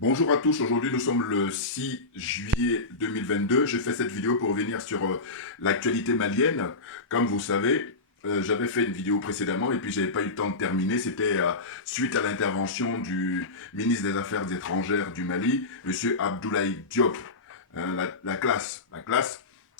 Bonjour à tous, aujourd'hui nous sommes le 6 juillet 2022. Je fais cette vidéo pour revenir sur l'actualité malienne. Comme vous savez, j'avais fait une vidéo précédemment et puis j'avais pas eu le temps de terminer. C'était suite à l'intervention du ministre des Affaires étrangères du Mali, Monsieur Abdoulaye Diop. La classe,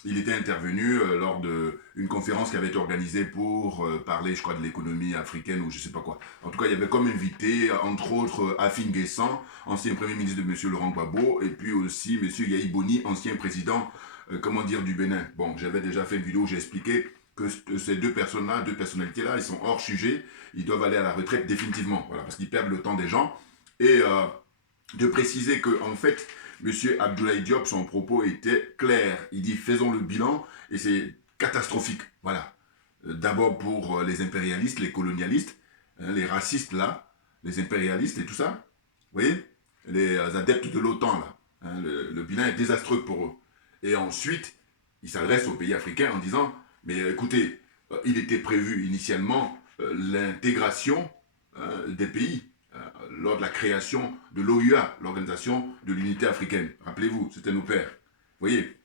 il était intervenu lors d'une conférence qui avait été organisée pour parler, je crois, de l'économie africaine ou je sais pas quoi. En tout cas, il y avait comme invité, entre autres, Afin Guessan, ancien premier ministre de M. Laurent Gbagbo, et puis aussi M. Yahi Boni, ancien président, du Bénin. Bon, j'avais déjà fait une vidéo où j'ai expliqué que ces deux personnes-là, deux personnalités-là, ils sont hors sujet, ils doivent aller à la retraite définitivement, voilà, parce qu'ils perdent le temps des gens. Et de préciser que, en fait, M. Abdoulaye Diop, son propos était clair. Il dit faisons le bilan et c'est catastrophique. Voilà. D'abord pour les impérialistes, les colonialistes, hein, les racistes là, les impérialistes et tout ça. Vous voyez, les adeptes de l'OTAN là. Hein, le bilan est désastreux pour eux. Et ensuite, il s'adresse aux pays africains en disant mais écoutez, il était prévu initialement l'intégration des pays lors de la création de l'OUA, l'Organisation de l'Unité Africaine. Rappelez-vous, c'était nos pères. Vous voyez.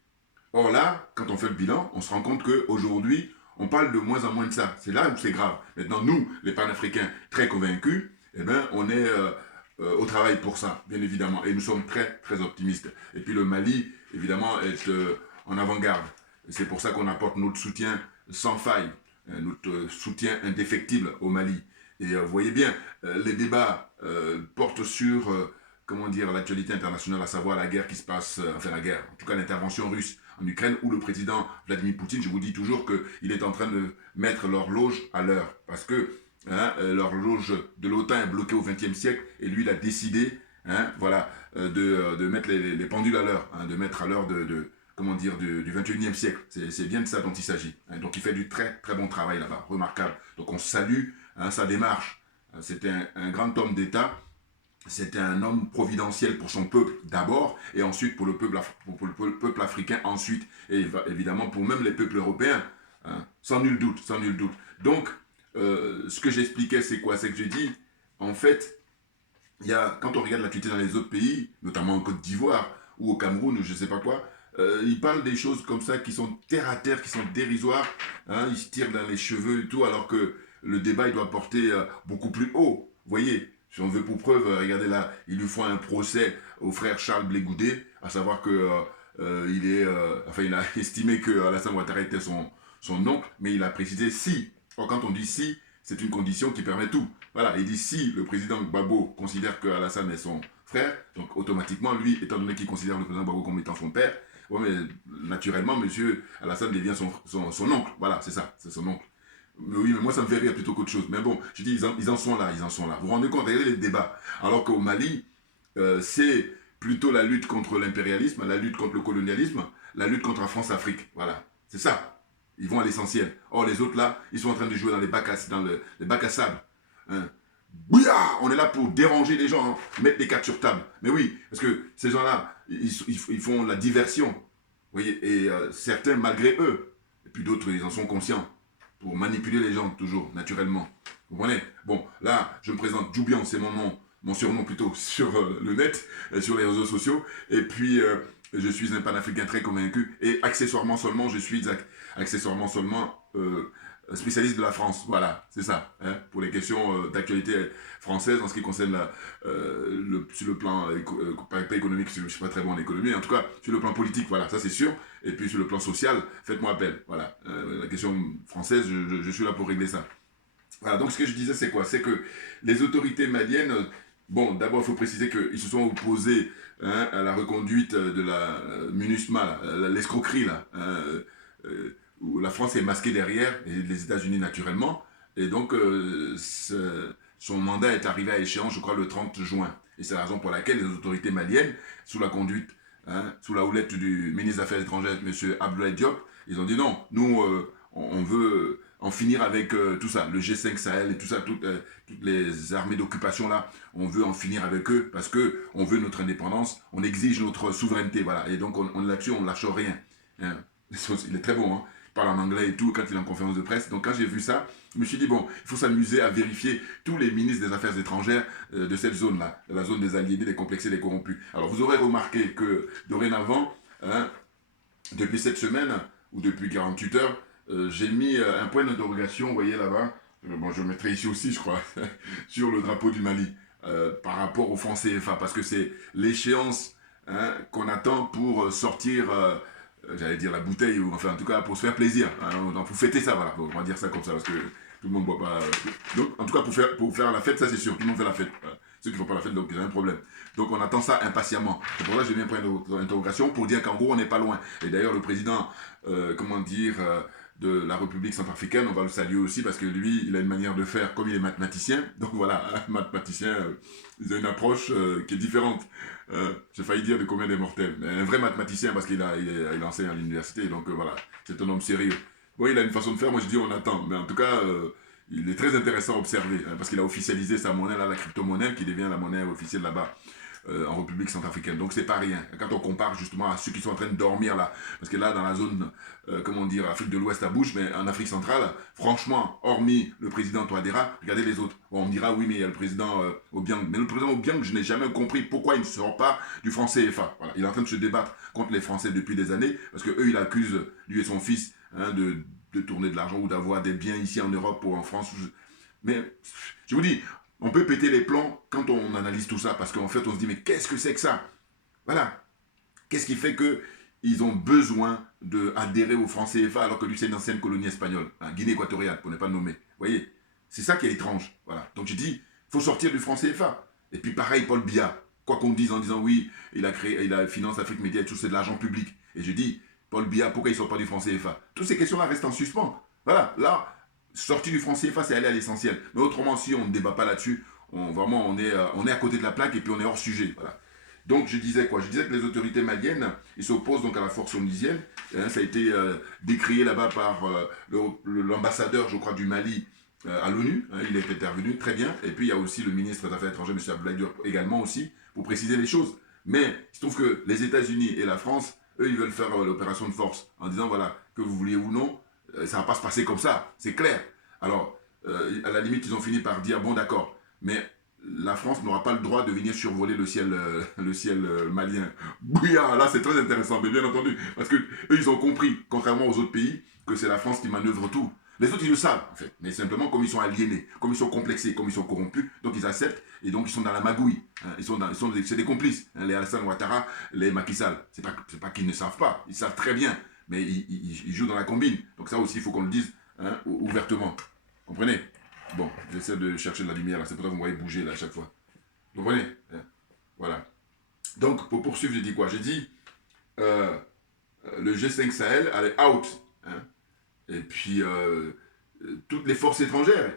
Or là, quand on fait le bilan, on se rend compte qu'aujourd'hui, on parle de moins en moins de ça. C'est là où c'est grave. Maintenant, nous, les panafricains très convaincus, eh ben, on est au travail pour ça, bien évidemment. Et nous sommes très, très optimistes. Et puis le Mali, évidemment, est en avant-garde. C'est pour ça qu'on apporte notre soutien sans faille, notre soutien indéfectible au Mali. Et vous voyez bien, les débats portent sur, l'actualité internationale, à savoir la guerre qui se passe, enfin la guerre, en tout cas l'intervention russe en Ukraine, où le président Vladimir Poutine, je vous dis toujours qu'il est en train de mettre l'horloge à l'heure. Parce que l'horloge de l'OTAN est bloquée au XXe siècle, et lui, il a décidé, de mettre les pendules à l'heure, hein, de mettre à l'heure du 21e siècle. C'est bien de ça dont il s'agit. Hein. Donc il fait du très très bon travail là-bas, remarquable. Donc on salue sa démarche. C'était un grand homme d'État, c'était un homme providentiel pour son peuple d'abord, et ensuite pour le peuple africain ensuite, et évidemment pour même les peuples européens, hein, sans nul doute, sans nul doute. Donc, ce que j'expliquais, c'est quoi? C'est que j'ai dit, en fait, quand on regarde l'actualité dans les autres pays, notamment en Côte d'Ivoire ou au Cameroun ou je sais pas quoi, ils parlent des choses comme ça qui sont terre à terre, qui sont dérisoires, hein, ils se tirent dans les cheveux et tout, alors que le débat il doit porter beaucoup plus haut. Vous voyez, si on veut pour preuve, regardez là, il lui faut un procès au frère Charles Blé Goudé, à savoir que il a estimé que Alassane Ouattara était son oncle, mais il a précisé si. Or, quand on dit si, c'est une condition qui permet tout. Voilà, il dit si le président Gbagbo considère que Alassane est son frère, donc automatiquement, lui, étant donné qu'il considère le président Gbagbo comme étant son père, ouais, mais naturellement, monsieur Alassane devient son oncle. Voilà, c'est ça, c'est son oncle. Mais oui, mais moi, ça me fait rire plutôt qu'autre chose. Mais bon, je dis, ils en sont là, ils en sont là. Vous vous rendez compte, regardez les débats. Alors qu'au Mali, c'est plutôt la lutte contre l'impérialisme, la lutte contre le colonialisme, la lutte contre la France-Afrique. Voilà, c'est ça. Ils vont à l'essentiel. Or, les autres, là, ils sont en train de jouer dans les bacs à sable. Hein. Bouya, on est là pour déranger les gens, hein, mettre les cartes sur table. Mais oui, parce que ces gens-là, ils font la diversion. Vous voyez, et certains, malgré eux, et puis d'autres, ils en sont conscients, pour manipuler les gens, toujours, naturellement. Vous comprenez? Bon, là, je me présente, Djoubian, c'est mon nom, mon surnom plutôt, sur le net, sur les réseaux sociaux. Et puis, je suis un panafricain très convaincu. Et accessoirement seulement, je suis accessoirement seulement spécialiste de la France. Voilà, c'est ça. Hein, pour les questions d'actualité française en ce qui concerne sur le plan, pas économique, je ne suis pas très bon en économie, en tout cas sur le plan politique, voilà, ça c'est sûr. Et puis sur le plan social, faites-moi appel. Voilà, la question française, je suis là pour régler ça. Voilà, donc ce que je disais, c'est quoi? C'est que les autorités maliennes, bon, d'abord, il faut préciser qu'ils se sont opposés, hein, à la reconduite de la MINUSMA, l'escroquerie, là, hein, où la France est masquée derrière, et les États-Unis naturellement. Et donc, son mandat est arrivé à échéance, je crois, le 30 juin. Et c'est la raison pour laquelle les autorités maliennes, sous la conduite, hein, sous la houlette du ministre des Affaires étrangères, M. Abdoulaye Diop, ils ont dit non, nous, on veut en finir avec tout ça, le G5 Sahel et tout ça, toutes les armées d'occupation là, on veut en finir avec eux parce que on veut notre indépendance, on exige notre souveraineté, voilà. Et donc là-dessus, on ne lâche rien. Hein. Il est très bon, hein. parle en anglais et tout, quand il est en conférence de presse. Donc quand j'ai vu ça, je me suis dit, bon, il faut s'amuser à vérifier tous les ministres des Affaires étrangères de cette zone-là, la zone des aliénés, des complexés, des corrompus. Alors vous aurez remarqué que dorénavant, hein, depuis cette semaine, ou depuis 48 heures, j'ai mis un point d'interrogation, vous voyez là-bas, bon, je le mettrai ici aussi, je crois, sur le drapeau du Mali, par rapport au franc CFA, parce que c'est l'échéance, hein, qu'on attend pour sortir, j'allais dire la bouteille, ou enfin en tout cas pour se faire plaisir, hein, pour fêter ça, voilà, on va dire ça comme ça, parce que tout le monde ne boit pas. Donc en tout cas pour faire la fête, ça c'est sûr, tout le monde fait la fête. Voilà. Ceux qui ne font pas la fête, donc il y a un problème. Donc on attend ça impatiemment. C'est pour ça que j'ai mis un point d'interrogation pour dire qu'en gros on n'est pas loin. Et d'ailleurs le président, comment dire, de la République centrafricaine, on va le saluer aussi parce que lui, il a une manière de faire comme il est mathématicien. Donc voilà, un mathématicien, il a une approche qui est différente. J'ai failli dire de combien des mortels. Mais un vrai mathématicien parce qu'il enseigne à l'université. Donc voilà, c'est un homme sérieux. Bon, il a une façon de faire, moi je dis on attend. Mais en tout cas, il est très intéressant à observer hein, parce qu'il a officialisé sa monnaie, là, la crypto-monnaie, qui devient la monnaie officielle là-bas. En République centrafricaine. Donc c'est pas rien. Quand on compare justement à ceux qui sont en train de dormir là, parce que là dans la zone, comment dire, Afrique de l'Ouest à bouge, mais en Afrique centrale, franchement, hormis le président Touadéra, regardez les autres. Bon, on me dira oui mais il y a le président Obiang. Mais le président Obiang, je n'ai jamais compris pourquoi il ne sort pas du franc CFA. Voilà. Il est en train de se débattre contre les Français depuis des années, parce que eux il accuse, lui et son fils, hein, de tourner de l'argent ou d'avoir des biens ici en Europe ou en France. Mais je vous dis, on peut péter les plombs quand on analyse tout ça, parce qu'en fait, on se dit, mais qu'est-ce que c'est que ça? Voilà. Qu'est-ce qui fait qu'ils ont besoin d'adhérer au franc CFA alors que lui, c'est une ancienne colonie espagnole, hein, Guinée équatoriale, pour ne pas le nommer. Vous voyez? C'est ça qui est étrange. Voilà. Donc j'ai dit, il faut sortir du franc CFA. Et puis pareil, Paul Biya, quoi qu'on dise en disant, oui, il a Finance Afrique Média et tout, c'est de l'argent public. Et je dis, Paul Biya, pourquoi il ne sort pas du franc CFA? Toutes ces questions-là restent en suspens. Voilà, là, sortir du franc CFA, c'est aller à l'essentiel. Mais autrement, si on ne débat pas là-dessus, on est à côté de la plaque et puis on est hors sujet. Voilà. Donc je disais quoi? Je disais que les autorités maliennes, ils s'opposent donc à la force onusienne. Hein, ça a été décrié là-bas par l'ambassadeur, je crois, du Mali à l'ONU. Hein, il est intervenu, très bien. Et puis il y a aussi le ministre des Affaires étrangères, M. Abdoulaye Diop, également aussi, pour préciser les choses. Mais il se trouve que les États-Unis et la France, eux, ils veulent faire l'opération de force en disant, voilà, que vous vouliez ou non, ça ne va pas se passer comme ça, c'est clair. Alors, à la limite, ils ont fini par dire, bon d'accord, mais la France n'aura pas le droit de venir survoler le ciel malien. Bouillard, là c'est très intéressant, mais bien entendu, parce que eux ils ont compris, contrairement aux autres pays, que c'est la France qui manœuvre tout. Les autres ils le savent, en fait, mais simplement comme ils sont aliénés, comme ils sont complexés, comme ils sont corrompus, donc ils acceptent, et donc ils sont dans la magouille. Hein, c'est des complices, hein, les Alassane Ouattara, les Macky Sall. C'est pas qu'ils ne savent pas, ils savent très bien, mais ils jouent dans la combine. Donc ça aussi, il faut qu'on le dise hein, ouvertement. Comprenez? Bon, j'essaie de chercher de la lumière, là. C'est pour ça que vous me voyez bouger là à chaque fois. Vous comprenez? Voilà. Donc, pour poursuivre, j'ai dit quoi? J'ai dit le G5 Sahel allait out. Hein, et puis, toutes les forces étrangères.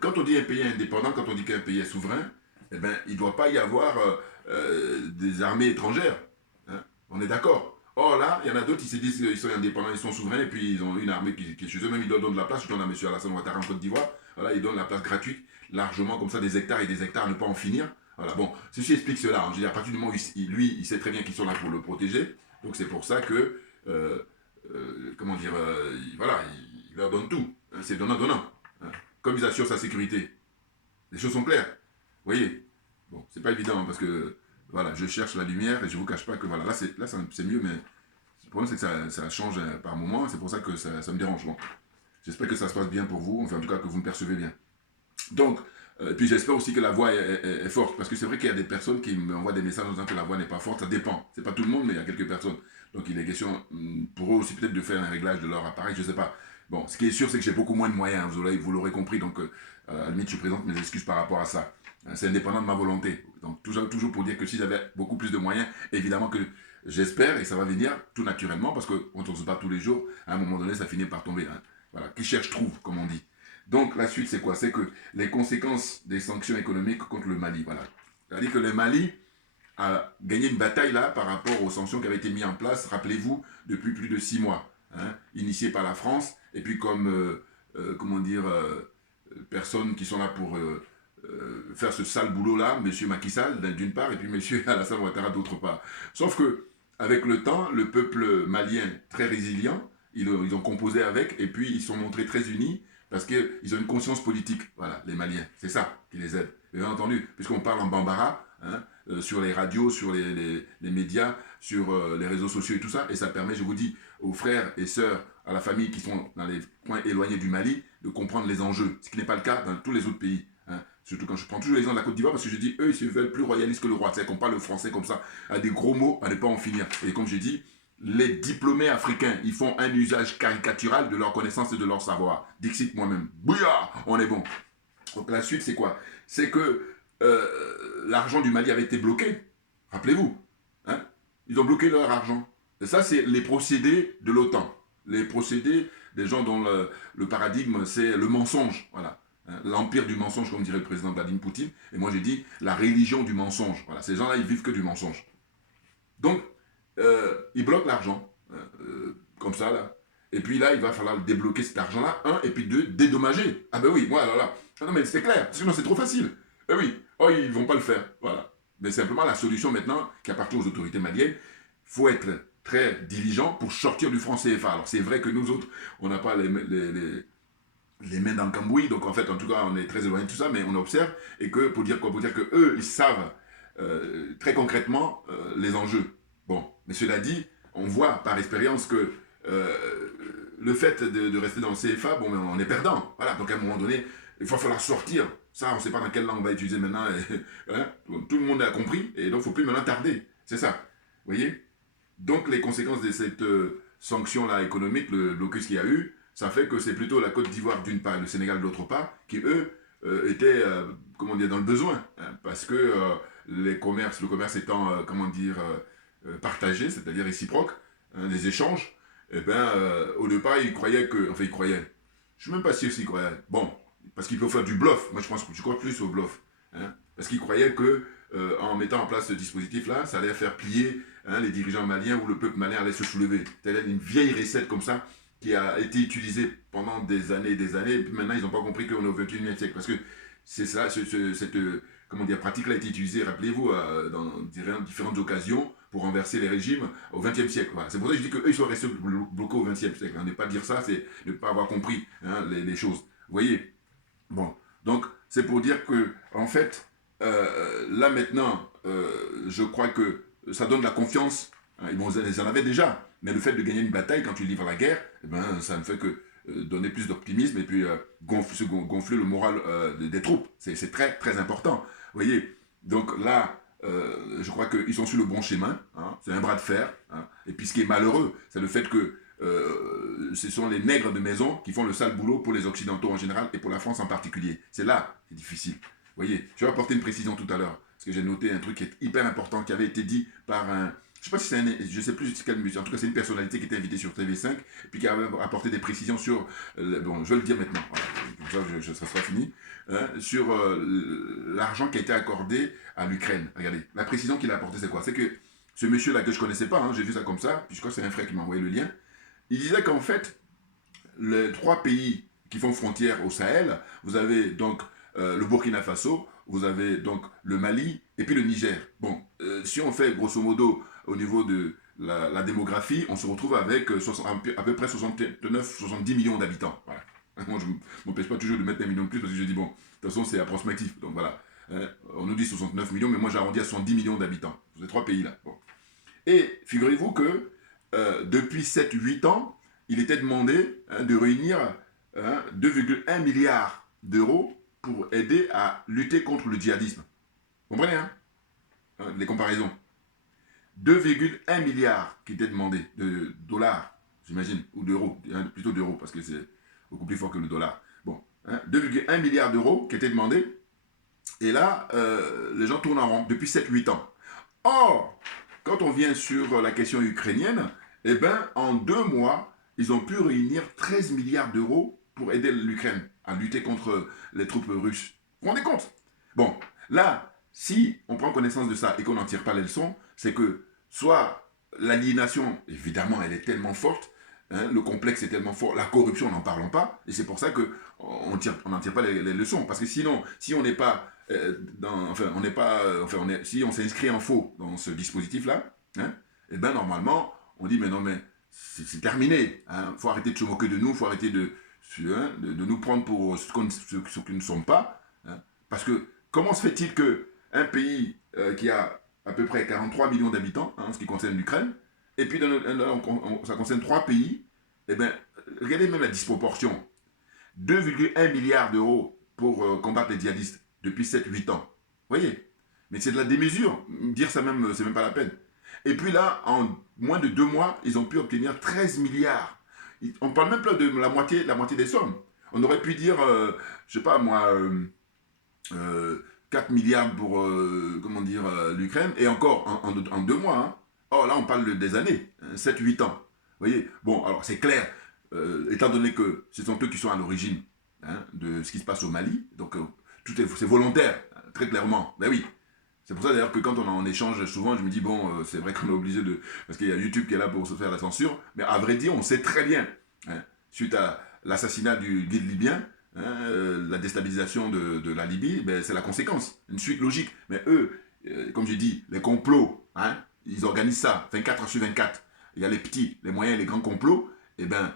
Quand on dit un pays indépendant, quand on dit qu'un pays est souverain, eh ben, il ne doit pas y avoir des armées étrangères. Hein, on est d'accord? Or là, il y en a d'autres qui se disent qu'ils sont indépendants, ils sont souverains, et puis ils ont une armée qui est chez eux, même ils donnent de la place. Je donne à M. Alassane Ouattara en Côte d'Ivoire, voilà, ils donnent la place gratuite, largement, comme ça, des hectares et des hectares, à ne pas en finir. Voilà, bon, ceci explique cela. Hein. Je veux dire, à partir du moment où lui, il sait très bien qu'ils sont là pour le protéger, donc c'est pour ça que, comment dire, voilà, il leur donne tout. Hein, c'est donnant-donnant. Hein. Comme ils assurent sa sécurité. Les choses sont claires. Vous voyez? Bon, c'est pas évident, hein, parce que, voilà, je cherche la lumière et je vous cache pas que, voilà, là c'est mieux, mais le problème c'est que ça change par moment, c'est pour ça que ça me dérange. Bon. J'espère que ça se passe bien pour vous, enfin en tout cas que vous me percevez bien. Donc, puis j'espère aussi que la voix est forte, parce que c'est vrai qu'il y a des personnes qui m'envoient des messages en disant que la voix n'est pas forte, ça dépend. C'est pas tout le monde, mais il y a quelques personnes. Donc il est question pour eux aussi peut-être de faire un réglage de leur appareil, je sais pas. Bon, ce qui est sûr, c'est que j'ai beaucoup moins de moyens, vous l'aurez compris, donc à la limite je présente mes excuses par rapport à ça. C'est indépendant de ma volonté. Donc toujours pour dire que si j'avais beaucoup plus de moyens, évidemment que j'espère, et ça va venir tout naturellement, parce que quand on se bat tous les jours, à un moment donné, ça finit par tomber. Hein. Voilà, qui cherche trouve, comme on dit. Donc la suite, c'est quoi? C'est que les conséquences des sanctions économiques contre le Mali, voilà. C'est-à-dire que le Mali a gagné une bataille là par rapport aux sanctions qui avaient été mises en place, rappelez-vous, depuis plus de 6 mois, hein, initiées par la France, et puis comme, comment dire, personnes qui sont là pour faire ce sale boulot-là, M. Macky Sall d'une part, et puis M. Alassane Ouattara d'autre part. Sauf que, avec le temps, le peuple malien, très résilient, ils ont composé avec, et puis ils sont montrés très unis, parce qu'ils ont une conscience politique, voilà, les Maliens. C'est ça qui les aide. Bien entendu, puisqu'on parle en bambara, hein, sur les radios, sur les médias, sur les réseaux sociaux et tout ça, et ça permet, je vous dis, aux frères et sœurs, à la famille qui sont dans les coins éloignés du Mali, de comprendre les enjeux, ce qui n'est pas le cas dans tous les autres pays. Hein. Surtout quand je prends toujours l'exemple de la Côte d'Ivoire, parce que je dis, eux, ils se veulent plus royalistes que le roi. C'est qu'on parle le français comme ça, à des gros mots, à ne pas en finir. Et comme j'ai dit, les diplômés africains, ils font un usage caricatural de leur connaissance et de leur savoir. Dixit moi-même. Bouya, on est bon. Donc la suite, c'est quoi? C'est que l'argent du Mali avait été bloqué. Rappelez-vous. Hein, ils ont bloqué leur argent. Et ça, c'est les procédés de l'OTAN. Les procédés des gens dont le paradigme, c'est le mensonge. Voilà. Hein, l'empire du mensonge, comme dirait le président Vladimir Poutine. Et moi, j'ai dit la religion du mensonge. Voilà. Ces gens-là, ils vivent que du mensonge. Donc, ils bloquent l'argent. Comme ça, là. Et puis là, il va falloir débloquer cet argent-là. Un, et puis deux, dédommager. Ah ben oui, moi, alors là. Ah non, mais c'est clair. Sinon, c'est trop facile. Eh oui. Oh, ils ne vont pas le faire. Voilà. Mais simplement, la solution maintenant, qui appartient aux autorités maliennes, il faut être très diligent pour sortir du franc CFA. Alors, c'est vrai que nous autres, on n'a pas les mains dans le cambouis. Donc, en fait, en tout cas, on est très éloigné de tout ça, mais on observe. Et que, pour dire quoi? Pour dire qu'eux, ils savent très concrètement les enjeux. Bon, mais cela dit, on voit par expérience que le fait de rester dans le CFA, bon, mais on est perdant. Voilà, donc à un moment donné, il va falloir sortir. Ça, on ne sait pas dans quelle langue on va utiliser maintenant. Hein, tout le monde a compris, et donc il ne faut plus maintenant tarder. C'est ça. Vous voyez? Donc les conséquences de cette sanction-là économique, le blocus qu'il y a eu, ça fait que c'est plutôt la Côte d'Ivoire d'une part et le Sénégal d'autre part, qui eux étaient, comment dire, dans le besoin. Hein, parce que le commerce étant, comment dire, partagé, c'est-à-dire réciproque, hein, des échanges, eh ben, au départ, ils croyaient que... Enfin, ils croyaient. Je ne suis même pas sûr s'ils croyaient. Bon, parce qu'ils peuvent faire du bluff. Moi, je crois plus au bluff. Hein, parce qu'ils croyaient que en mettant en place ce dispositif-là, ça allait faire plier hein, les dirigeants maliens ou le peuple malien allait se soulever. C'est-à-dire une vieille recette comme ça qui a été utilisée pendant des années et des années. Et puis maintenant, ils n'ont pas compris qu'on est au XXIe siècle. Parce que c'est ça, cette comment dire, pratique-là a été utilisée, rappelez-vous, dans différentes occasions pour renverser les régimes au XXe siècle. Voilà. C'est pour ça que je dis qu'eux, ils sont restés bloqués au XXe siècle. Ne pas dire ça, c'est ne pas avoir compris hein, les choses. Vous voyez? Bon, donc c'est pour dire que, en fait, là maintenant, je crois que ça donne la confiance. Hein, ils en avaient déjà, mais le fait de gagner une bataille quand tu livres la guerre, eh ben, ça ne fait que donner plus d'optimisme et puis gonfler le moral des troupes. C'est très, très important. Vous voyez? Donc là, je crois qu'ils sont sur le bon chemin. Hein, c'est un bras de fer. Hein, et puis ce qui est malheureux, c'est le fait que ce sont les nègres de maison qui font le sale boulot pour les Occidentaux en général et pour la France en particulier. C'est là que c'est difficile. Vous voyez, je vais apporter une précision tout à l'heure, parce que j'ai noté un truc qui est hyper important, qui avait été dit par un... Je ne sais pas si c'est un... Je sais plus quel musée, en tout cas c'est une personnalité qui était invitée sur TV5, et puis qui avait apporté des précisions sur... bon, je vais le dire maintenant, voilà, comme ça, ça sera fini, hein, sur l'argent qui a été accordé à l'Ukraine. Regardez, la précision qu'il a apportée, c'est quoi? C'est que ce monsieur-là que je ne connaissais pas, hein, j'ai vu ça comme ça, puis je crois que c'est un frère qui m'a envoyé le lien, il disait qu'en fait, les 3 pays qui font frontière au Sahel, vous avez donc le Burkina Faso, vous avez donc le Mali et puis le Niger. Bon, si on fait grosso modo au niveau de la démographie, on se retrouve avec à peu près 69-70 millions d'habitants. Voilà. Moi, je ne m'empêche pas toujours de mettre un million de plus parce que je dis, bon, de toute façon, c'est approximatif. Donc voilà, on nous dit 69 millions, mais moi j'arrondis à 70 millions d'habitants. Ces 3 pays-là. Bon. Et figurez-vous que depuis 7-8 ans, il était demandé hein, de réunir 2,1 milliards d'euros pour aider à lutter contre le djihadisme. Vous comprenez, hein, les comparaisons. 2,1 milliards qui étaient demandés de dollars, j'imagine, ou d'euros, hein, plutôt d'euros, parce que c'est beaucoup plus fort que le dollar. Bon, hein, 2,1 milliards d'euros qui étaient demandés, et là, les gens tournent en rond depuis 7-8 ans. Or, quand on vient sur la question ukrainienne, eh bien, en 2 mois, ils ont pu réunir 13 milliards d'euros pour aider l'Ukraine à lutter contre les troupes russes. Vous vous rendez compte? Bon, là, si on prend connaissance de ça et qu'on n'en tire pas les leçons, c'est que soit l'aliénation, évidemment, elle est tellement forte, hein, le complexe est tellement fort, la corruption, n'en parlons pas, et c'est pour ça qu'on n'en tire pas les leçons. Parce que sinon, si on n'est pas... si on s'inscrit en faux dans ce dispositif-là, hein, eh bien normalement, on dit, mais non, mais c'est terminé. Il faut arrêter de se moquer de nous, il faut arrêter de nous prendre pour ce que nous ne sommes pas. Parce que comment se fait-il qu'un pays qui a à peu près 43 millions d'habitants, en ce qui concerne l'Ukraine, et puis ça concerne 3 pays, eh bien, regardez même la disproportion. 2,1 milliards d'euros pour combattre les djihadistes depuis 7-8 ans. Vous voyez? Mais c'est de la démesure. Dire ça même, c'est même pas la peine. Et puis là, en moins de 2 mois, ils ont pu obtenir 13 milliards. On ne parle même pas de la moitié des sommes. On aurait pu dire, je sais pas moi, 4 milliards pour l'Ukraine, et encore en 2 mois. Hein. Oh, là, on parle des années, 7-8 ans. Vous voyez? Bon, alors c'est clair, étant donné que ce sont eux qui sont à l'origine de ce qui se passe au Mali, donc c'est volontaire, très clairement. Ben oui. C'est pour ça d'ailleurs que quand on en échange souvent, je me dis, bon, c'est vrai qu'on est obligé de... Parce qu'il y a YouTube qui est là pour se faire la censure, mais à vrai dire, on sait très bien, suite à l'assassinat du guide libyen, la déstabilisation de la Libye, ben, c'est la conséquence, une suite logique. Mais eux, comme j'ai dit, les complots, ils organisent ça, 24 heures sur 24. Il y a les petits, les moyens, les grands complots, et ben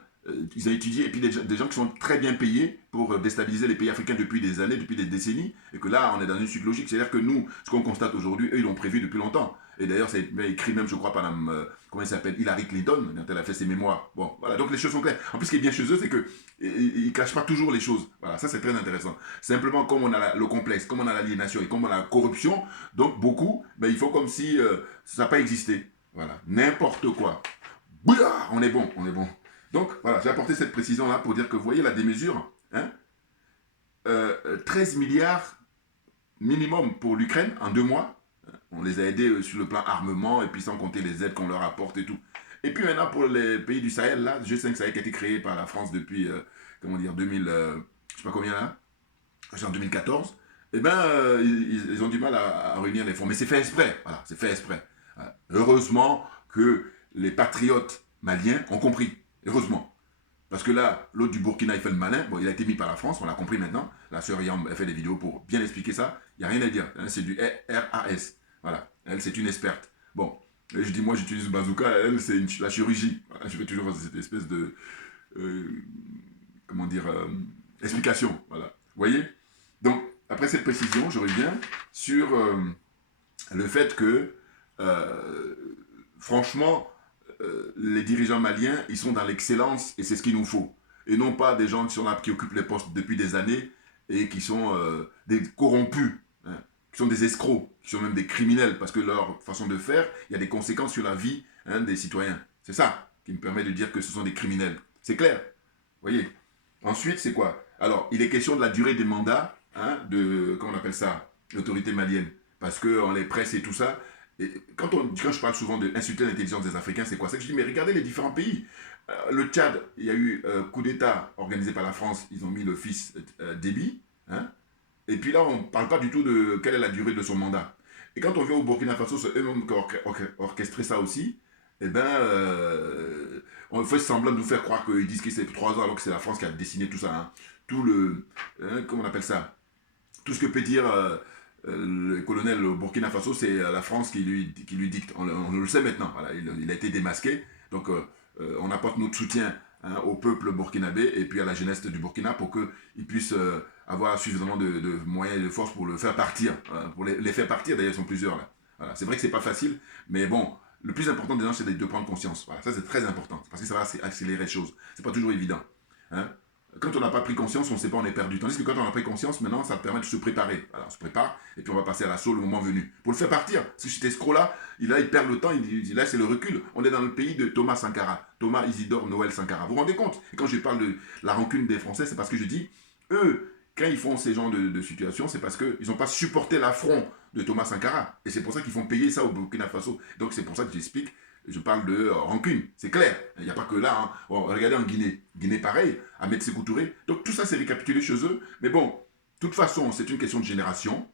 ils ont étudié, et puis des gens qui sont très bien payés pour déstabiliser les pays africains depuis des années, depuis des décennies, et que là, on est dans une suite logique. C'est-à-dire que nous, ce qu'on constate aujourd'hui, eux, ils l'ont prévu depuis longtemps. Et d'ailleurs, c'est écrit même, je crois, par comment il s'appelle, Hillary Clinton, quand elle a fait ses mémoires. Bon, voilà, donc les choses sont claires. En plus, ce qui est bien chez eux, c'est qu'ils ne cachent pas toujours les choses. Voilà, ça, c'est très intéressant. Simplement, comme on a le complexe, comme on a l'aliénation et comme on a la corruption, donc beaucoup, ben, il faut comme si ça n'a pas existé. Voilà, n'importe quoi. Bouah, on est bon, on est bon. Donc, voilà, j'ai apporté cette précision-là pour dire que vous voyez la démesure. 13 milliards minimum pour l'Ukraine en 2 mois. On les a aidés sur le plan armement et puis sans compter les aides qu'on leur apporte et tout. Et puis maintenant pour les pays du Sahel, là, G5 Sahel qui a été créé par la France depuis, 2000, je sais pas combien là, c'est en 2014. Eh bien, ils ont du mal à réunir les fonds. Mais c'est fait exprès. Voilà, c'est fait exprès. Voilà. Heureusement que les patriotes maliens ont compris. Heureusement. Parce que là, l'autre du Burkina, il fait le malin. Bon, il a été mis par la France, on l'a compris maintenant. La sœur Yam a fait des vidéos pour bien expliquer ça. Il n'y a rien à dire. C'est du RAS. Voilà. Elle, c'est une experte. Bon. Et je dis, moi, j'utilise bazooka. Elle, c'est la chirurgie. Voilà, je fais toujours cette espèce de... explication. Voilà. Vous voyez? Donc, après cette précision, je reviens sur le fait que, franchement, les dirigeants maliens, ils sont dans l'excellence et c'est ce qu'il nous faut. Et non pas des gens qui sont là, qui occupent les postes depuis des années et qui sont des corrompus, qui sont des escrocs, qui sont même des criminels parce que leur façon de faire, il y a des conséquences sur la vie des citoyens. C'est ça qui me permet de dire que ce sont des criminels. C'est clair. Vous voyez. Ensuite, c'est quoi? Alors, il est question de la durée des mandats de, comment on appelle ça, l'autorité malienne. Parce qu'on les presse et tout ça. Et quand je parle souvent d'insulter l'intelligence des Africains, c'est quoi? C'est que je dis, mais regardez les différents pays. Le Tchad, il y a eu coup d'État organisé par la France, ils ont mis le fils Déby. Et puis là, on ne parle pas du tout de quelle est la durée de son mandat. Et quand on vient au Burkina Faso, c'est eux-mêmes qui ont orchestré ça aussi. Eh bien, on fait semblant de nous faire croire qu'ils disent que c'est 3 ans alors que c'est la France qui a dessiné tout ça. Tout le... comment on appelle ça? Tout ce que peut dire... le colonel au Burkina Faso, c'est la France qui lui dicte. On le sait maintenant. Voilà, il a été démasqué. Donc, on apporte notre soutien au peuple burkinabé et puis à la jeunesse du Burkina pour qu'ils puissent avoir suffisamment de moyens et de force pour le faire partir. Pour les faire partir, d'ailleurs, ils sont plusieurs là. Voilà. C'est vrai que c'est pas facile, mais bon, le plus important des gens, c'est de prendre conscience. Voilà. Ça, c'est très important parce que ça va accélérer les choses. C'est pas toujours évident. Quand on n'a pas pris conscience, on ne sait pas, on est perdu. Tandis que quand on a pris conscience, maintenant, ça permet de se préparer. Voilà, on se prépare, et puis on va passer à l'assaut le moment venu. Pour le faire partir, parce que cet escroc-là, il perd le temps, là, c'est le recul. On est dans le pays de Thomas Sankara, Thomas Isidore Noël Sankara. Vous vous rendez compte? Et quand je parle de la rancune des Français, c'est parce que je dis, eux, quand ils font ces genres de situations, c'est parce qu'ils n'ont pas supporté l'affront de Thomas Sankara. Et c'est pour ça qu'ils font payer ça au Burkina Faso. Donc c'est pour ça que j'explique. Je parle de rancune, c'est clair. Il n'y a pas que là. Bon, regardez en Guinée. Guinée, pareil, Ahmed Sékou Touré. Donc tout ça, c'est récapitulé chez eux. Mais bon, de toute façon, c'est une question de génération.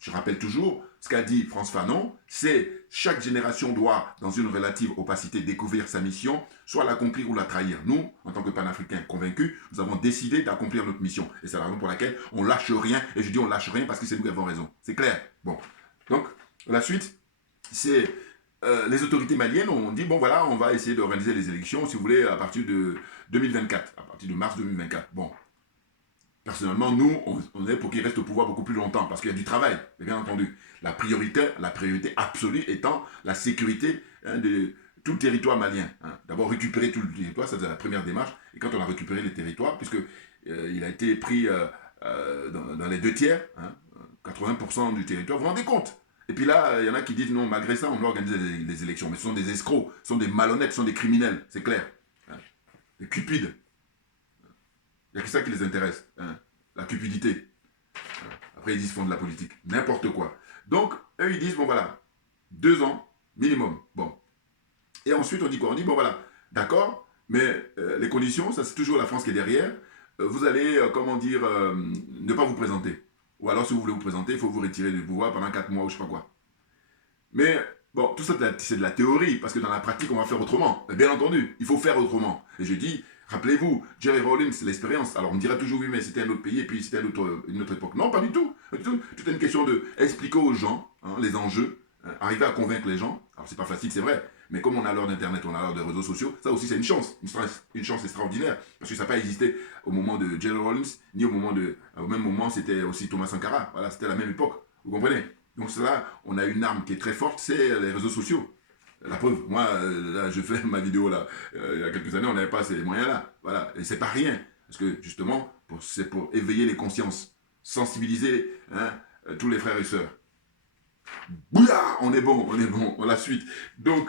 Je rappelle toujours ce qu'a dit Frantz Fanon, c'est chaque génération doit, dans une relative opacité, découvrir sa mission, soit l'accomplir ou la trahir. Nous, en tant que panafricains convaincus, nous avons décidé d'accomplir notre mission. Et c'est la raison pour laquelle on lâche rien. Et je dis on lâche rien parce que c'est nous qui avons raison. C'est clair. Bon. Donc, la suite, c'est... les autorités maliennes ont dit, bon voilà, on va essayer d'organiser les élections, si vous voulez, à partir de 2024, à partir de mars 2024. Bon, personnellement, nous, on est pour qu'il reste au pouvoir beaucoup plus longtemps, parce qu'il y a du travail, bien entendu. La priorité absolue étant la sécurité de tout le territoire malien. Hein. D'abord, récupérer tout le territoire, c'est la première démarche. Et quand on a récupéré les territoires, puisque il a été pris dans les 2 tiers, hein, 80% du territoire, vous vous rendez compte? Et puis là, il y en a qui disent non, malgré ça, on doit organiser les élections. Mais ce sont des escrocs, ce sont des malhonnêtes, ce sont des criminels, c'est clair. Hein. Des cupides. Il n'y a que ça qui les intéresse, hein, la cupidité. Après, ils disent qu'ils font de la politique, n'importe quoi. Donc, eux, ils disent, bon voilà, 2 ans minimum. Bon. Et ensuite, on dit quoi? On dit, bon voilà, d'accord, mais les conditions, ça c'est toujours la France qui est derrière. Vous allez, comment dire, ne pas vous présenter. Ou alors, si vous voulez vous présenter, il faut vous retirer du pouvoir pendant 4 mois ou je sais pas quoi. Mais, bon, tout ça, c'est de la théorie, parce que dans la pratique, on va faire autrement. Mais bien entendu, il faut faire autrement. Et je dis, rappelez-vous, Jerry Rawlings, l'expérience. Alors, on me dira toujours, oui, mais c'était un autre pays, et puis c'était une autre époque. Non, pas du tout. Tout est une question de expliquer aux gens hein, les enjeux, hein, arriver à convaincre les gens. Alors, c'est pas facile, c'est vrai. Mais comme on a l'heure d'Internet, on a l'heure des réseaux sociaux, ça aussi, c'est une chance. Une chance extraordinaire. Parce que ça n'a pas existé au moment de Jerry Rawlings, ni au même moment, c'était aussi Thomas Sankara. Voilà, c'était la même époque. Vous comprenez? Donc, cela, on a une arme qui est très forte, c'est les réseaux sociaux. La preuve, moi, là, je fais ma vidéo là, il y a quelques années, on n'avait pas ces moyens-là. Voilà. Et c'est pas rien. Parce que justement, c'est pour éveiller les consciences, sensibiliser hein, tous les frères et sœurs. Bouya, on est bon, on la suite. Donc,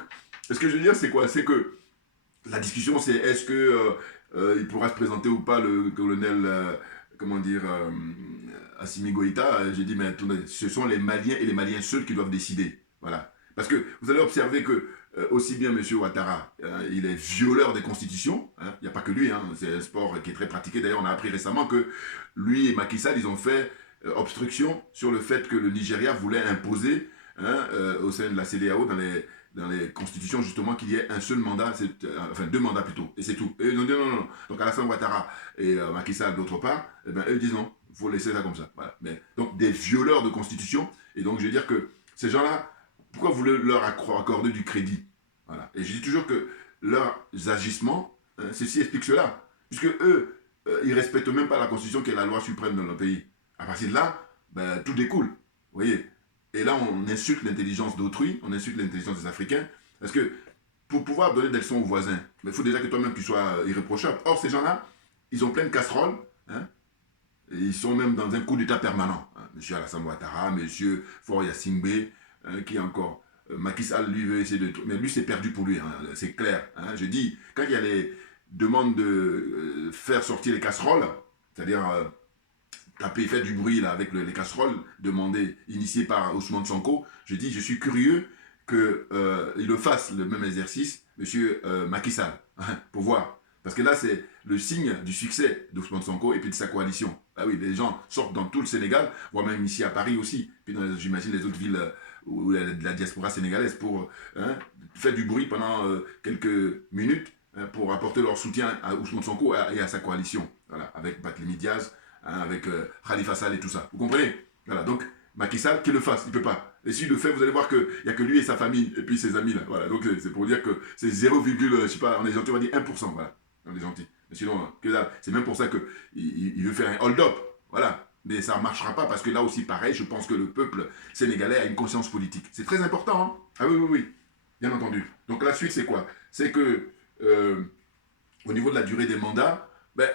ce que je veux dire, c'est quoi? C'est que la discussion, c'est est-ce que il pourra se présenter ou pas le colonel, comment dire, Assimi Goïta. J'ai dit, mais attendez, ce sont les Maliens et les Maliens seuls qui doivent décider. Voilà. Parce que vous allez observer que aussi bien M. Ouattara, il est violeur des constitutions. Hein, il n'y a pas que lui, hein, c'est un sport qui est très pratiqué. D'ailleurs, on a appris récemment que lui et Macky Sall, ils ont fait obstruction sur le fait que le Nigeria voulait imposer hein, au sein de la CEDEAO, dans les constitutions, justement, qu'il y ait un seul mandat, enfin 2 mandats plutôt, et c'est tout. Et non, non, non, non. Donc Alassane Ouattara et Macky Sall, d'autre part, eh ben, eux disent non, il faut laisser ça comme ça. Voilà. Mais, donc des violeurs de constitution, et donc je veux dire que ces gens-là, pourquoi vous leur accordez du crédit? Voilà. Et je dis toujours que leurs agissements, ceci explique cela. Puisque eux, ils ne respectent même pas la Constitution qui est la loi suprême dans leur pays. À partir de là, ben, tout découle. Vous voyez? Et là, on insulte l'intelligence d'autrui, on insulte l'intelligence des Africains. Parce que pour pouvoir donner des leçons aux voisins, il faut déjà que toi-même tu sois irréprochable. Or, ces gens-là, ils ont plein de casseroles. Hein, et ils sont même dans un coup d'état permanent. Hein. Monsieur Alassane Ouattara, monsieur Faure Gnassingbé, qui encore Macky Sall, lui, veut essayer de... Mais lui, c'est perdu pour lui, hein, c'est clair. Hein. Je dis, quand il y a les demandes de faire sortir les casseroles, c'est-à-dire taper, faire du bruit là, avec les casseroles, demandées, initiées par Ousmane Sonko, je dis, je suis curieux qu'il le fasse, le même exercice, monsieur Macky Sall, hein, pour voir. Parce que là, c'est le signe du succès d'Ousmane Sonko et puis de sa coalition. Ah oui, les gens sortent dans tout le Sénégal, voire même ici à Paris aussi, puis j'imagine les autres villes ou de la diaspora sénégalaise pour hein, faire du bruit pendant quelques minutes hein, pour apporter leur soutien à Ousmane Sonko et à sa coalition. Voilà, avec Barthélémy Diaz, hein, avec Khalifa Sall et tout ça. Vous comprenez? Voilà, donc Macky Sall, qu'il le fasse, il ne peut pas. Et s'il le fait, vous allez voir qu'il n'y a que lui et sa famille, et puis ses amis là. Voilà, donc c'est pour dire que c'est 0, je sais pas, on est gentil, on va dire 1%, voilà. On est gentil. Mais sinon, que dalle. C'est même pour ça qu'il veut faire un hold-up. Voilà. Mais ça ne marchera pas parce que là aussi, pareil, je pense que le peuple sénégalais a une conscience politique. C'est très important. Hein. Ah oui, oui, oui. Bien entendu. Donc la suite, c'est quoi? C'est que, au niveau de la durée des mandats, ben,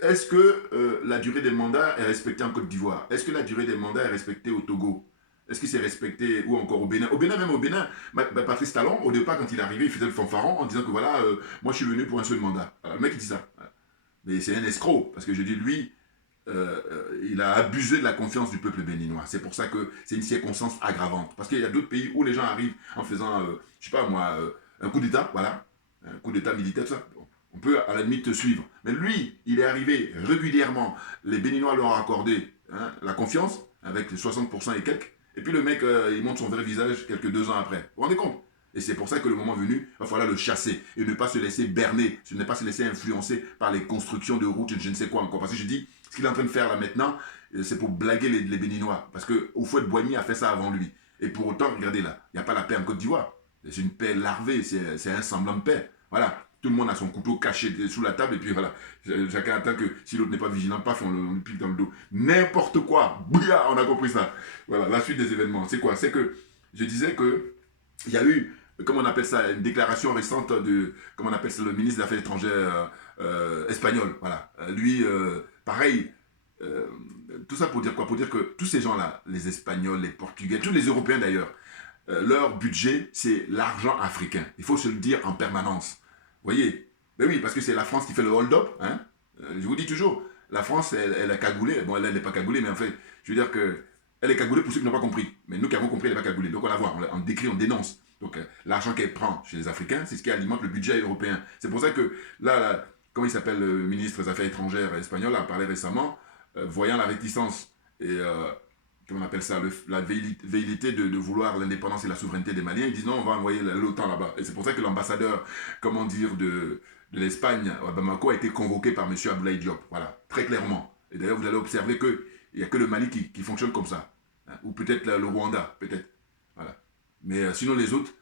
est-ce que la durée des mandats est respectée en Côte d'Ivoire? Est-ce que la durée des mandats est respectée au Togo? Est-ce qu'il s'est respecté ou encore au Bénin? Même au Bénin, Patrice Talon, au départ, quand il est arrivé, il faisait le fanfaron en disant que voilà, moi je suis venu pour un seul mandat. Alors, le mec il dit ça. Mais c'est un escroc, parce que je dis, lui, il a abusé de la confiance du peuple béninois. C'est pour ça que c'est une circonstance aggravante. Parce qu'il y a d'autres pays où les gens arrivent en faisant, je sais pas moi, un coup d'État, voilà, un coup d'État militaire, tout ça. Bon, on peut à la limite te suivre. Mais lui, il est arrivé régulièrement, les Béninois leur ont accordé hein, la confiance, avec les 60% et quelques, et puis le mec, il montre son vrai visage quelques 2 ans après. Vous vous rendez compte? Et c'est pour ça que le moment venu, il va falloir le chasser et ne pas se laisser berner, ne pas se laisser influencer par les constructions de routes et je ne sais quoi encore. Parce que je dis, ce qu'il est en train de faire là maintenant, c'est pour blaguer les Béninois. Parce que Houphouët-Boigny a fait ça avant lui. Et pour autant, regardez là, il n'y a pas la paix en Côte d'Ivoire. C'est une paix larvée, c'est un semblant de paix. Voilà. Tout le monde a son couteau caché sous la table et puis voilà. Chacun attend que si l'autre n'est pas vigilant, paf, on le pique dans le dos. N'importe quoi. Bouya, on a compris ça. Voilà, la suite des événements. C'est quoi? C'est que je disais que il y a eu, comment on appelle ça, une déclaration récente de, comment on appelle ça, le ministre des Affaires étrangères espagnol. Voilà. Lui, pareil. euh, tout ça pour dire quoi? Pour dire que tous ces gens-là, les Espagnols, les Portugais, tous les Européens d'ailleurs, leur budget, c'est l'argent africain. Il faut se le dire en permanence. Vous voyez? Mais oui, parce que c'est la France qui fait le hold-up. Hein? Je vous dis toujours, la France, elle a cagoulé. Bon, elle n'est pas cagoulée, mais en fait, je veux dire que elle est cagoulée pour ceux qui n'ont pas compris. Mais nous qui avons compris, elle n'est pas cagoulée. Donc on la voit, on décrit, on dénonce. Donc l'argent qu'elle prend chez les Africains, c'est ce qui alimente le budget européen. C'est pour ça que là comment il s'appelle, le ministre des Affaires étrangères espagnol a parlé récemment, voyant la réticence et comment on appelle ça, la velléité de vouloir l'indépendance et la souveraineté des Maliens, ils disent non, on va envoyer l'OTAN là-bas. Et c'est pour ça que l'ambassadeur, comment dire, de l'Espagne à Bamako a été convoqué par M. Abdoulaye Diop. Voilà, très clairement. Et d'ailleurs, vous allez observer qu'il n'y a que le Mali qui fonctionne comme ça. Hein, ou peut-être le Rwanda, peut-être. Voilà. Mais sinon, les autres,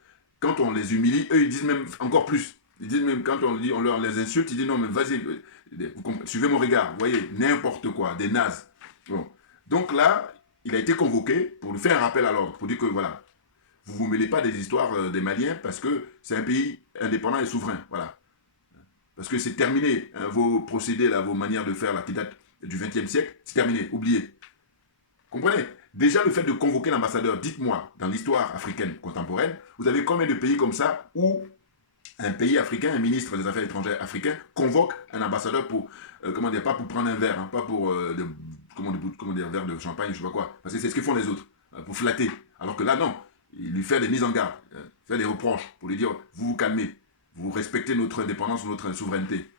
quand on les humilie, eux, ils disent même encore plus. Ils disent même, quand on leur les insulte, ils disent non, mais vas-y, suivez mon regard. Vous voyez, n'importe quoi, des nazes. Bon. Donc là, il a été convoqué pour lui faire un rappel à l'ordre, pour dire que voilà, vous ne vous mêlez pas des histoires des Maliens parce que c'est un pays indépendant et souverain. Voilà. Parce que c'est terminé, hein, vos procédés, là, vos manières de faire là, qui datent du XXe siècle, c'est terminé, oubliez. Comprenez? Déjà, le fait de convoquer l'ambassadeur, dites-moi, dans l'histoire africaine contemporaine, vous avez combien de pays comme ça où un pays africain, un ministre des Affaires étrangères africain, convoque un ambassadeur pour, comment dire, pas pour prendre un verre, hein, pas pour, comment dire, un verre de champagne, je sais pas quoi, parce que c'est ce que font les autres, pour flatter. Alors que là, non, il lui fait des mises en garde, fait des reproches, pour lui dire, vous vous calmez, vous respectez notre indépendance, notre souveraineté.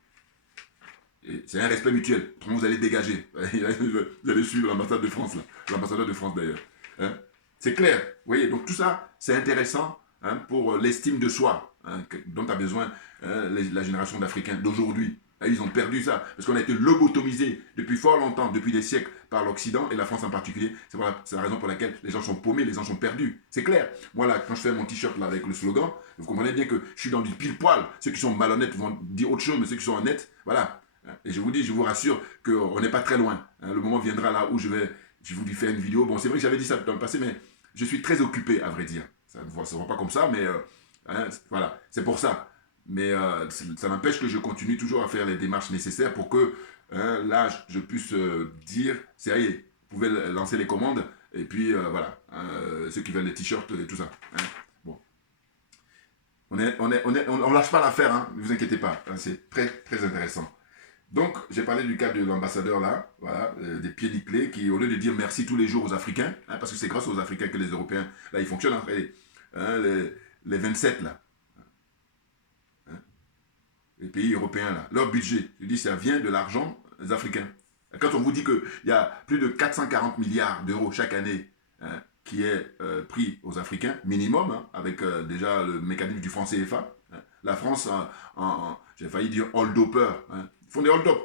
C'est un respect mutuel. Autrement, vous allez dégager. Vous allez suivre l'ambassade de France, là. L'ambassadeur de France, d'ailleurs. Hein? C'est clair. Vous voyez, donc tout ça, c'est intéressant, hein, pour l'estime de soi, hein, dont a besoin, hein, la génération d'Africains d'aujourd'hui. Ils ont perdu ça, parce qu'on a été lobotomisés depuis fort longtemps, depuis des siècles, par l'Occident, et la France en particulier. C'est la raison pour laquelle les gens sont paumés, les gens sont perdus. C'est clair. Moi, là, quand je fais mon t-shirt là avec le slogan, vous comprenez bien que je suis dans du pile-poil. Ceux qui sont malhonnêtes vont dire autre chose, mais ceux qui sont honnêtes, voilà. Et je vous dis, je vous rassure qu'on n'est pas très loin. Le moment viendra là où je vous faire une vidéo. Bon, c'est vrai que j'avais dit ça dans le passé, mais je suis très occupé, à vrai dire. Ça ne se voit pas comme ça, mais hein, voilà, c'est pour ça. Mais ça n'empêche que je continue toujours à faire les démarches nécessaires pour que hein, là, je puisse dire, c'est allez, vous pouvez lancer les commandes, et puis voilà, ceux qui veulent les t-shirts et tout ça. Hein. Bon. On lâche pas l'affaire, hein, ne vous inquiétez pas, hein, c'est très, très intéressant. Donc, j'ai parlé du cas de l'ambassadeur là, voilà, des pieds nickelés, qui au lieu de dire merci tous les jours aux Africains, hein, parce que c'est grâce aux Africains que les Européens, là, ils fonctionnent après, hein, les 27 là, hein, les pays européens là, leur budget, je dis, ça vient de l'argent des Africains. Quand on vous dit qu'il y a plus de 440 milliards d'euros chaque année, hein, qui est pris aux Africains, minimum, hein, avec déjà le mécanisme du franc CFA, hein, la France, j'ai failli dire hold-upper, hein, ils font des hold-up.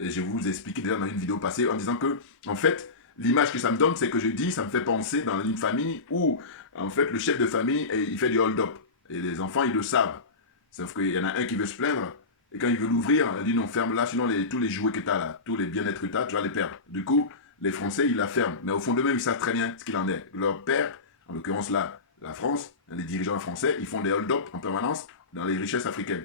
Et je vais vous expliquer déjà dans une vidéo passée en disant que, en fait, l'image que ça me donne, c'est que je dis, ça me fait penser dans une famille où, en fait, le chef de famille, il fait du hold-up. Et les enfants, ils le savent. Sauf qu'il y en a un qui veut se plaindre, et quand il veut l'ouvrir, il dit non, ferme là, sinon tous les jouets que tu as là, tous les bien-être que tu as, tu vas les perdre. Du coup, les Français, ils la ferment. Mais au fond d'eux-mêmes, ils savent très bien ce qu'il en est. Leur père, en l'occurrence là, la France, les dirigeants français, ils font des hold-up en permanence dans les richesses africaines.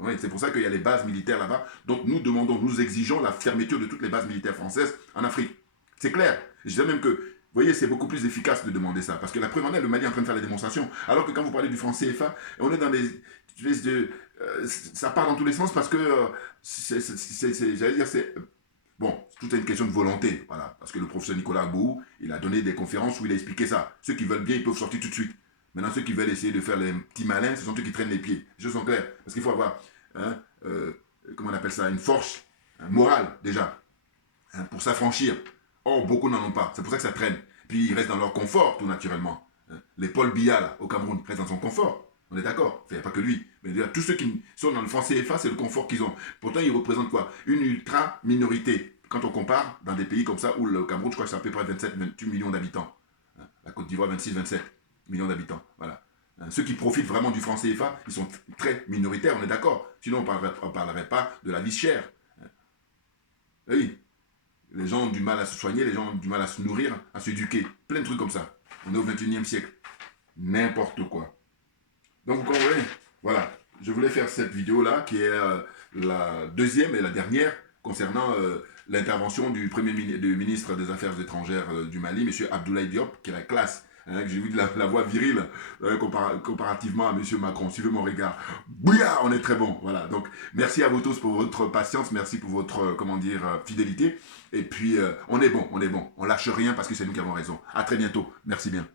Oui, c'est pour ça qu'il y a les bases militaires là-bas. Donc nous demandons, nous exigeons la fermeture de toutes les bases militaires françaises en Afrique. C'est clair. Je disais même que, vous voyez, c'est beaucoup plus efficace de demander ça. Parce que la preuve en est, le Mali est en train de faire les démonstrations. Alors que quand vous parlez du franc CFA, on est dans des... ça part dans tous les sens parce que, j'allais dire, c'est... Bon, tout est une question de volonté. Voilà. Parce que le professeur Nicolas Abou, il a donné des conférences où il a expliqué ça. Ceux qui veulent bien, ils peuvent sortir tout de suite. Maintenant, ceux qui veulent essayer de faire les petits malins, ce sont ceux qui traînent les pieds. Les choses sont claires. Parce qu'il faut avoir, hein, comment on appelle ça, une force morale, déjà, hein, pour s'affranchir. Or, beaucoup n'en ont pas. C'est pour ça que ça traîne. Puis, ils restent dans leur confort, tout naturellement. Hein. Les Paul Biya, là, au Cameroun, restent dans son confort. On est d'accord. Il n'y a pas que lui. Mais déjà, tous ceux qui sont dans le franc CFA, c'est le confort qu'ils ont. Pourtant, ils représentent quoi? Une ultra-minorité. Quand on compare dans des pays comme ça, où le Cameroun, je crois que c'est à peu près 27-28 millions d'habitants. Hein. La Côte d'Ivoire, 26-27 millions d'habitants. Voilà. Hein, ceux qui profitent vraiment du franc CFA, ils sont très minoritaires, on est d'accord. Sinon, on ne parlerait pas de la vie chère. Oui, les gens ont du mal à se soigner, les gens ont du mal à se nourrir, à s'éduquer. Plein de trucs comme ça. On est au 21e siècle. N'importe quoi. Donc, vous comprenez? Voilà. Je voulais faire cette vidéo-là, qui est la deuxième et la dernière, concernant l'intervention du du ministre des Affaires étrangères du Mali, M. Abdoulaye Diop, qui est la classe. Hein, que j'ai vu de la voix virile comparativement à M. Macron. Suivez mon regard. Bouya, on est très bon. Voilà. Donc, merci à vous tous pour votre patience. Merci pour votre, comment dire, fidélité. Et puis, on est bon, on est bon. On lâche rien parce que c'est nous qui avons raison. À très bientôt. Merci bien.